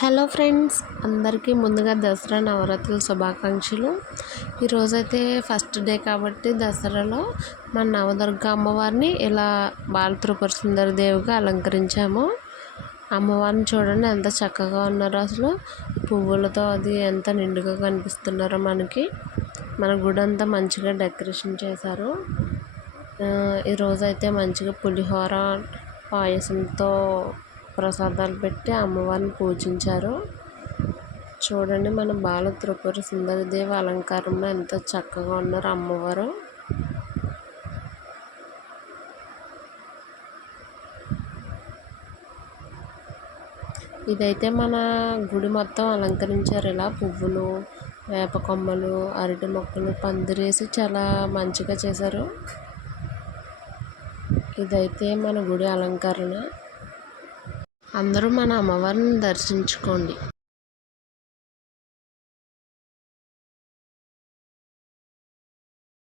Hello friends, అందరికీ ముందుగా దసరా నవరాత్రుల శుభాకాంక్షలు. ఈరోజైతే ఫస్ట్ డే కాబట్టి దసరాలో మన నవదుర్గ అమ్మవారిని ఇలా బాలత్రిపుర సుందరి దేవిగా అలంకరించాము. అమ్మవారిని చూడండి ఎంత చక్కగా ఉన్నారో, అసలు పువ్వులతో అది ఎంత నిండుగా కనిపిస్తున్నారో మనకి. మన గుడి అంతా మంచిగా డెకరేషన్ చేశారు. ఈరోజైతే మంచిగా పులిహోర పాయసంతో ప్రసాదాలు పెట్టి అమ్మవారిని పూజించారు. చూడండి మన బాల త్రిపుర సుందరిదేవి అలంకారంలో ఎంత చక్కగా ఉన్నారు అమ్మవారు. ఇదైతే మన గుడి మొత్తం అలంకరించారు. ఇలా పువ్వులు, వేప కొమ్మలు, అరటి మొక్కలు పందిరేసి చాలా మంచిగా చేశారు. ఇదైతే మన గుడి అలంకరణ. అందరూ మన అమ్మవారిని దర్శించుకోండి.